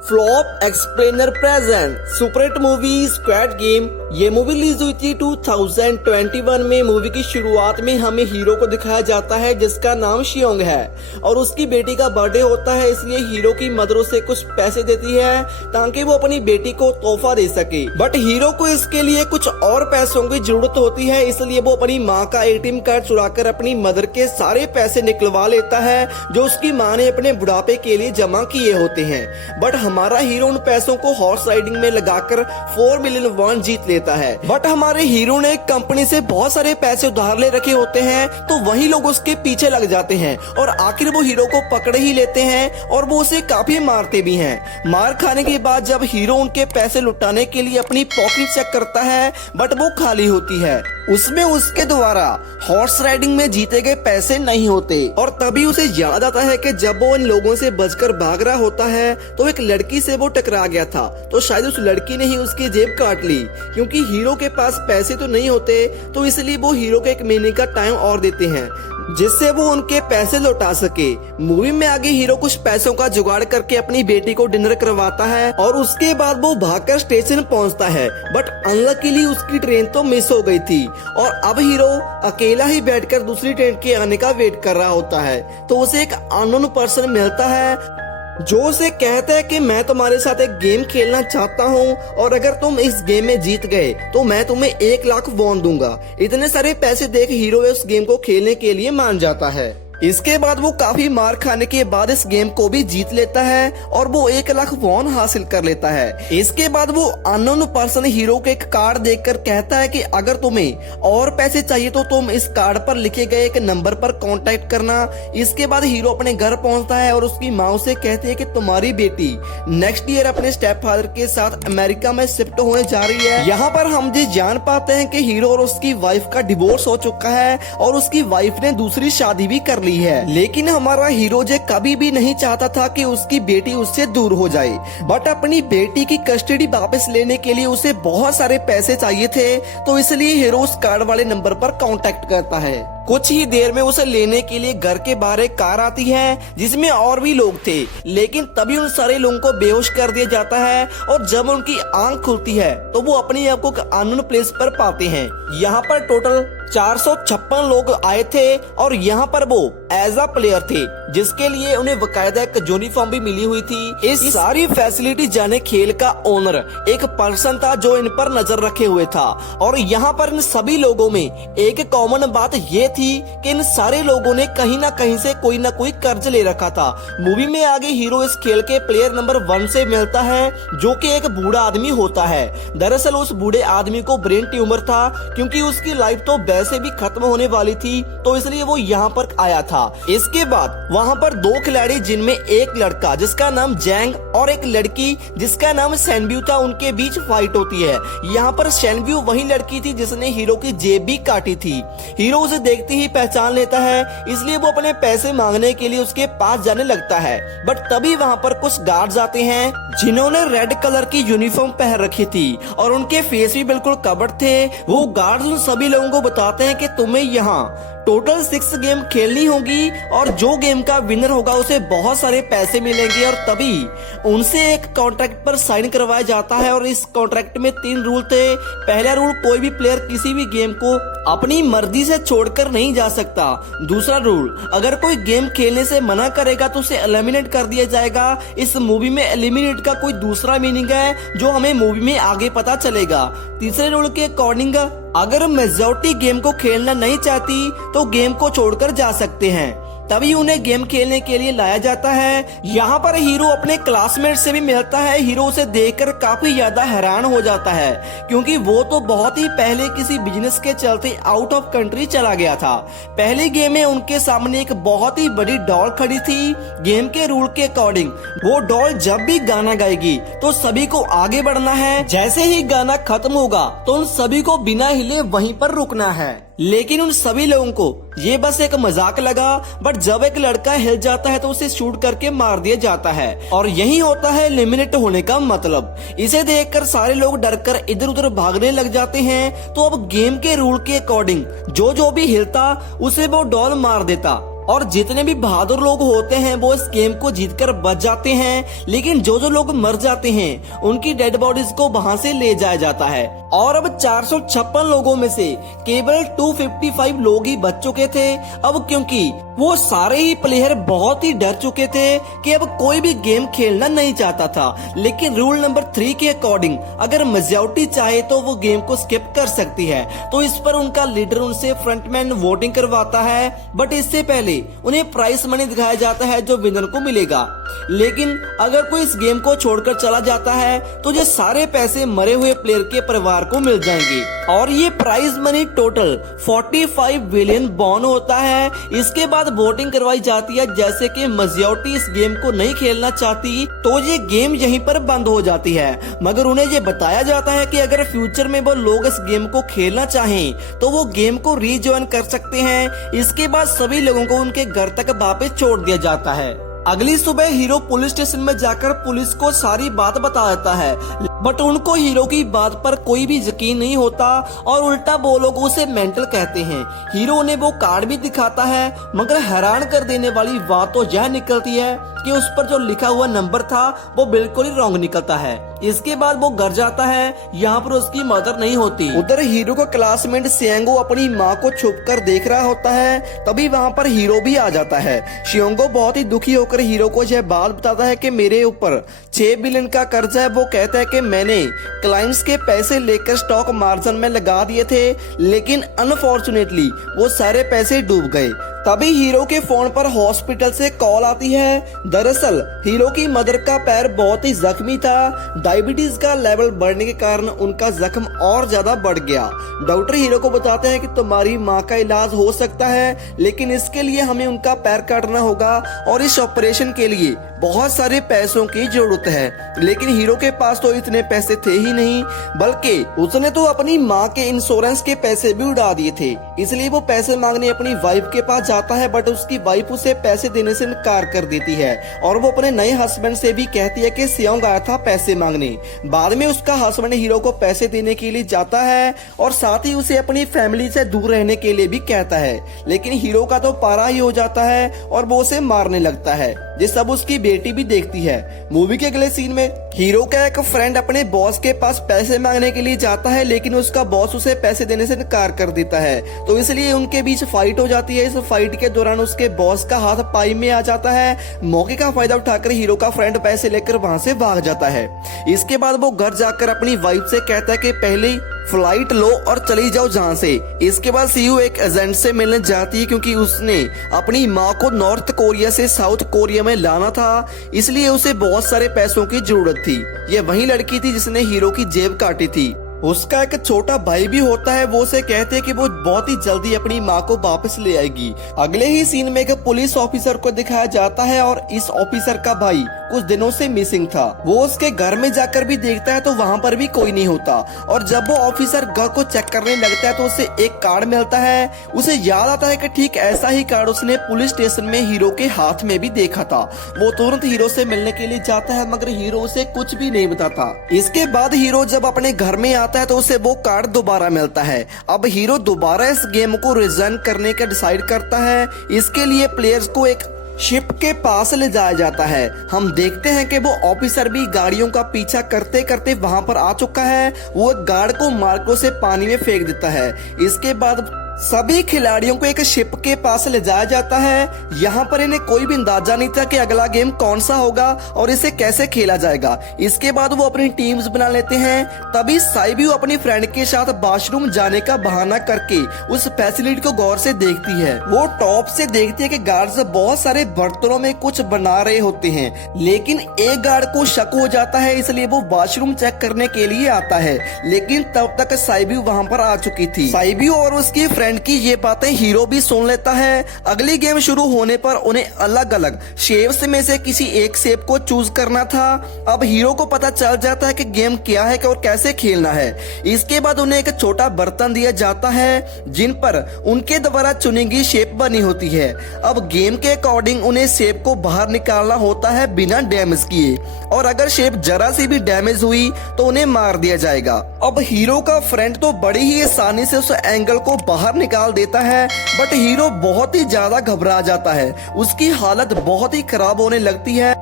Flop explainer present superhit movie squad game. ये movie release हुई थी 2021 में। मूवी की शुरुआत में हमें हीरो को दिखाया जाता है जिसका नाम शियोंग है और उसकी बेटी का बर्थडे होता है, इसलिए हीरो की मदर उसे कुछ पैसे देती है ताकि वो अपनी बेटी को तोहफा दे सके। बट हीरो को इसके लिए कुछ और पैसों की जरूरत होती है, इसलिए वो अपनी माँ का एटीएम कार्ड चुराकर अपनी मदर के सारे पैसे निकलवा लेता है जो उसकी माँ ने अपने बुढ़ापे के लिए जमा किए होते हैं। बट हमारा हीरो उन पैसों को हॉर्स राइडिंग में लगाकर 4 मिलियन वॉन जीत लेता है। बट हमारे हीरो ने कंपनी से बहुत सारे पैसे उधार ले रखे होते हैं, तो वही लोग उसके पीछे लग जाते हैं और आखिर वो हीरो को पकड़ ही लेते हैं और वो उसे काफी मारते भी हैं। मार खाने के बाद जब हीरो उनके पैसे लुटाने के लिए अपनी पॉकेट चेक करता है बट वो खाली होती है, उसमें उसके द्वारा हॉर्स राइडिंग में जीते गए पैसे नहीं होते। और तभी उसे याद आता है कि जब वो इन लोगों से बचकर भाग रहा होता है तो एक लड़की से वो टकरा गया था, तो शायद उस लड़की ने ही उसकी जेब काट ली। क्योंकि हीरो के पास पैसे तो नहीं होते, तो इसलिए वो हीरो को 1 महीने का टाइम और देते हैं जिससे वो उनके पैसे लौटा सके। मूवी में आगे हीरो कुछ पैसों का जुगाड़ करके अपनी बेटी को डिनर करवाता है और उसके बाद वो भागकर स्टेशन पहुंचता है। बट अनलकीली उसकी ट्रेन तो मिस हो गई थी और अब हीरो अकेला ही बैठकर दूसरी ट्रेन के आने का वेट कर रहा होता है, तो उसे एक अननोन पर्सन मिलता है जो उसे कहता है कि मैं तुम्हारे साथ एक गेम खेलना चाहता हूँ और अगर तुम इस गेम में जीत गए तो मैं तुम्हें 1 लाख वॉन दूंगा। इतने सारे पैसे देख हीरो उस गेम को खेलने के लिए मान जाता है। इसके बाद वो काफी मार खाने के बाद इस गेम को भी जीत लेता है और वो 1 लाख वॉन हासिल कर लेता है। इसके बाद वो अननोन पर्सन हीरो को एक कार्ड देकर कहता है कि अगर तुम्हें और पैसे चाहिए तो तुम इस कार्ड पर लिखे गए एक नंबर पर कांटेक्ट करना। इसके बाद हीरो अपने घर पहुंचता है और उसकी माँ से कहती है कि तुम्हारी बेटी नेक्स्ट ईयर अपने स्टेप फादर के साथ अमेरिका में शिफ्ट होने जा रही है। यहाँ पर हम ये जान पाते हैं कि हीरो और उसकी वाइफ का डिवोर्स हो चुका है और उसकी वाइफ ने दूसरी शादी भी कर ली है। लेकिन हमारा हीरो जे कभी भी नहीं चाहता था कि उसकी बेटी उससे दूर हो जाए, बट अपनी बेटी की कस्टडी वापस लेने के लिए उसे बहुत सारे पैसे चाहिए थे, तो इसलिए हीरो उस कार्ड वाले नंबर पर कांटेक्ट करता है। कुछ ही देर में उसे लेने के लिए घर के बाहर एक कार आती है जिसमें और भी लोग थे, लेकिन तभी उन सारे लोगों को बेहोश कर दिया जाता है और जब उनकी आंख खुलती है तो वो अपने आप को अननोन प्लेस पर पाते हैं। यहाँ पर टोटल 456 लोग आए थे और यहाँ पर वो एज अ प्लेयर थे जिसके लिए उन्हें बकायदा एक यूनिफॉर्म भी मिली हुई थी। इस सारी फैसिलिटी जाने खेल का ओनर एक पर्सन था जो इन पर नजर रखे हुए था और यहाँ पर इन सभी लोगों में एक कॉमन बात ये थी कि इन सारे लोगों ने कहीं ना कहीं से कोई ना कोई कर्ज ले रखा था। मूवी में आगे हीरो इस खेल के प्लेयर नंबर 1 से मिलता है जो कि एक बूढ़ा आदमी होता है। दरअसल उस बूढ़े आदमी को ब्रेन ट्यूमर था क्योंकि उसकी लाइफ तो वैसे भी खत्म होने वाली थी, तो इसलिए वो यहाँ पर आया था। इसके बाद वहाँ पर 2 खिलाड़ी जिनमें एक लड़का जिसका नाम जैंग और एक लड़की जिसका नाम सैनब्यू था, उनके बीच फाइट होती है। यहाँ पर सैनब्यू वही लड़की थी जिसने हीरो की जेब भी काटी थी। हीरो उसे देखते ही पहचान लेता है, इसलिए वो अपने पैसे मांगने के लिए उसके पास जाने लगता है। बट तभी वहाँ पर कुछ गार्ड्स आते हैं जिन्होंने रेड कलर की यूनिफॉर्म पहन रखी थी और उनके फेस भी बिल्कुल कवर्ड थे। वो गार्ड्स उन सभी लोगों को बताते हैं कि तुम्हें यहाँ टोटल 6 गेम खेलनी होगी और जो गेम का विनर होगा उसे बहुत सारे पैसे मिलेंगे। और तभी उनसे एक कॉन्ट्रैक्ट पर साइन करवाया जाता है और इस कॉन्ट्रैक्ट में 3 रूल थे। पहला रूल, कोई भी प्लेयर किसी भी गेम को अपनी मर्जी से छोड़कर नहीं जा सकता। दूसरा रूल, अगर कोई गेम खेलने से मना करेगा तो उसे एलिमिनेट कर दिया जाएगा। इस मूवी में एलिमिनेट का कोई दूसरा मीनिंग है जो हमें मूवी में आगे पता चलेगा। तीसरे रूल के अकॉर्डिंग अगर मेजॉरिटी गेम को खेलना नहीं चाहती तो गेम को छोड़कर जा सकते हैं। तभी उन्हें गेम खेलने के लिए लाया जाता है। यहाँ पर हीरो अपने क्लासमेट से भी मिलता है। हीरो उसे देखकर काफी ज्यादा हैरान हो जाता है क्योंकि वो तो बहुत ही पहले किसी बिजनेस के चलते आउट ऑफ कंट्री चला गया था। पहले गेम में उनके सामने एक बहुत ही बड़ी डॉल खड़ी थी। गेम के रूल के अकॉर्डिंग वो डॉल जब भी गाना गाएगी तो सभी को आगे बढ़ना है। जैसे ही गाना खत्म होगा तो उन सभी को बिना हिले वहीं पर रुकना है। लेकिन उन सभी लोगों को ये बस एक मजाक लगा, बट जब एक लड़का हिल जाता है तो उसे शूट करके मार दिया जाता है और यही होता है एलिमिनेट होने का मतलब। इसे देखकर सारे लोग डरकर इधर उधर भागने लग जाते हैं। तो अब गेम के रूल के अकॉर्डिंग जो भी हिलता उसे वो डॉल मार देता और जितने भी बहादुर लोग होते हैं वो इस गेम को जीतकर बच जाते हैं, लेकिन जो लोग मर जाते हैं उनकी डेड बॉडीज को वहां से ले जाया जाता है। और अब 456 लोगों में से केवल 255 लोग ही बच चुके थे। अब क्योंकि वो सारे ही प्लेयर बहुत ही डर चुके थे कि अब कोई भी गेम खेलना नहीं चाहता था, लेकिन रूल नंबर 3 के अकॉर्डिंग अगर मेजॉरिटी चाहे तो वो गेम को स्किप कर सकती है। तो इस पर उनका लीडर उनसे फ्रंटमैन वोटिंग करवाता है, बट इससे पहले उन्हें प्राइस मनी दिखाया जाता है जो विनर को मिलेगा। लेकिन अगर कोई इस गेम को छोड़कर चला जाता है तो ये सारे पैसे मरे हुए प्लेयर के परिवार को मिल जाएंगे और ये प्राइज मनी टोटल 45 बिलियन बॉन होता है। इसके बाद वोटिंग करवाई जाती है, जैसे कि मेजॉरिटी इस गेम को नहीं खेलना चाहती तो ये गेम यहीं पर बंद हो जाती है। मगर उन्हें ये बताया जाता है कि अगर फ्यूचर में वो लोग इस गेम को खेलना चाहें तो वो गेम को रीजॉइन कर सकते हैं। इसके बाद सभी लोगों को उनके घर तक वापस छोड़ दिया जाता है। अगली सुबह हीरो पुलिस स्टेशन में जाकर पुलिस को सारी बात बता देता है, बट उनको हीरो की बात पर कोई भी यकीन नहीं होता और उल्टा वो लोग उसे मेंटल कहते हैं। हीरो उन्हें वो कार्ड भी दिखाता है, मगर हैरान कर देने वाली बात तो यह निकलती है कि उस पर जो लिखा हुआ नंबर था वो बिल्कुल ही रॉन्ग निकलता है। इसके बाद वो घर जाता है, यहाँ पर उसकी मदर नहीं होती। उधर हीरो का क्लासमेट सियांगो अपनी माँ को छुपकर देख रहा होता है, तभी वहाँ पर हीरो भी आ जाता है। सियांगो बहुत ही दुखी होकर हीरो को यह बात बताता है कि मेरे ऊपर 6 बिलियन का कर्जा है। वो कहता है कि मैंने क्लाइंट्स के पैसे लेकर स्टॉक मार्जिन में लगा दिए थे, लेकिन अनफॉर्चुनेटली वो सारे पैसे डूब गए। तभी हीरो के फोन पर हॉस्पिटल से कॉल आती है। दरअसल हीरो की मदर का पैर बहुत ही जख्मी था, डायबिटीज का लेवल बढ़ने के कारण उनका जख्म और ज्यादा बढ़ गया। डॉक्टर हीरो को बताते हैं कि तुम्हारी माँ का इलाज हो सकता है, लेकिन इसके लिए हमें उनका पैर काटना होगा और इस ऑपरेशन के लिए बहुत सारे पैसों की जरूरत है। लेकिन हीरो के पास तो इतने पैसे थे ही नहीं, बल्कि उसने तो अपनी माँ के इंश्योरेंस के पैसे भी उड़ा दिए थे। इसलिए वो पैसे मांगने अपनी वाइफ के पास जाता है, बट उसकी वाइफ उसे पैसे देने से इनकार कर देती है और वो अपने नए हस्बैंड से भी कहती है कि सियांग आया था पैसे मांगने। बाद में उसका हस्बैंड हीरो को पैसे देने के लिए जाता है और साथ ही उसे अपनी फैमिली से दूर रहने के लिए भी कहता है, लेकिन हीरो का तो पारा ही हो जाता है और वो उसे मारने लगता है। ये सब उसकी बेटी भी देखती है। मूवी के अगले सीन में हीरो का एक फ्रेंड अपने बॉस के पास पैसे मांगने के लिए जाता है, लेकिन उसका बॉस उसे पैसे देने से इनकार कर देता है, तो इसलिए उनके बीच फाइट हो जाती है। इस फाइट के दौरान उसके बॉस का हाथ पाई में आ जाता है। मौके का फायदा उठाकर हीरो का फ्रेंड पैसे लेकर वहां से भाग जाता है। इसके बाद वो घर जाकर अपनी वाइफ से कहता है कि पहले फ्लाइट लो और चली जाओ जहाँ से। इसके बाद सीयू एक एजेंट से मिलने जाती है, क्योंकि उसने अपनी माँ को नॉर्थ कोरिया से साउथ कोरिया में लाना था, इसलिए उसे बहुत सारे पैसों की जरूरत थी। ये वही लड़की थी जिसने हीरो की जेब काटी थी। उसका एक छोटा भाई भी होता है, वो उसे कहते हैं कि वो बहुत ही जल्दी अपनी माँ को वापस ले आएगी। अगले ही सीन में एक पुलिस ऑफिसर को दिखाया जाता है और इस ऑफिसर का भाई कुछ दिनों से मिसिंग था। वो उसके घर में जाकर भी देखता है तो वहाँ पर भी कोई नहीं होता, और जब वो ऑफिसर घर को चेक करने लगता है तो उसे एक कार्ड मिलता है। उसे याद आता है कि ठीक ऐसा ही कार्ड उसने पुलिस स्टेशन में हीरो के हाथ में भी देखा था। वो तुरंत हीरो से मिलने के लिए जाता है, मगर हीरो उसे कुछ भी नहीं बताता। इसके बाद हीरो जब अपने घर में आता है तो उसे वो कार्ड दोबारा मिलता है। अब हीरो दोबारा इस गेम को रिजाइन करने का डिसाइड करता है। इसके लिए प्लेयर्स को एक शिप के पास ले जाया जाता है। हम देखते हैं कि वो ऑफिसर भी गाड़ियों का पीछा करते करते वहां पर आ चुका है। वो गार्ड को मार्को से पानी में फेंक देता है। इसके बाद सभी खिलाड़ियों को एक शिप के पास ले जाया जाता है। यहाँ पर इन्हें कोई भी अंदाजा नहीं था कि अगला गेम कौन सा होगा और इसे कैसे खेला जाएगा। इसके बाद वो अपनी टीम्स बना लेते हैं। तभी साइबियो अपनी फ्रेंड के साथ वॉशरूम जाने का बहाना करके उस फैसिलिटी को गौर से देखती है। वो टॉप से देखती है कि गार्ड्स बहुत सारे बर्तनों में कुछ बना रहे होते हैं, लेकिन एक गार्ड को शक हो जाता है, इसलिए वो वॉशरूम चेक करने के लिए आता है। लेकिन तब तक साइबियो वहाँ पर आ चुकी थी। साइबियो और उसकी फ्रेंड की ये बातें हीरो भी सुन लेता है। अगली गेम शुरू होने पर उन्हें अलग अलग शेप्स में से किसी एक शेप को चूज करना था। अब हीरो को पता चल जाता है कि गेम क्या है और कैसे खेलना है। इसके बाद उन्हें एक छोटा बर्तन दिया जाता है जिन पर उनके द्वारा चुनी गई शेप बनी होती है। अब गेम के अकॉर्डिंग उन्हें शेप को बाहर निकालना होता है बिना डैमेज किए, और अगर शेप जरा सी भी डैमेज हुई तो उन्हें मार दिया जाएगा। अब हीरो का फ्रेंड तो बड़ी ही आसानी से उस एंगल को बाहर निकाल देता है, बट हीरो बहुत ही ज्यादा घबरा जाता है। उसकी हालत बहुत ही खराब होने लगती है।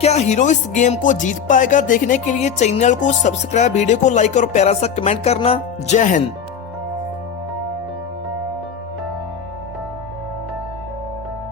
क्या हीरो इस गेम को जीत पाएगा? देखने के लिए चैनल को सब्सक्राइब, वीडियो को लाइक और प्यारा सा कमेंट करना। जय हिंद।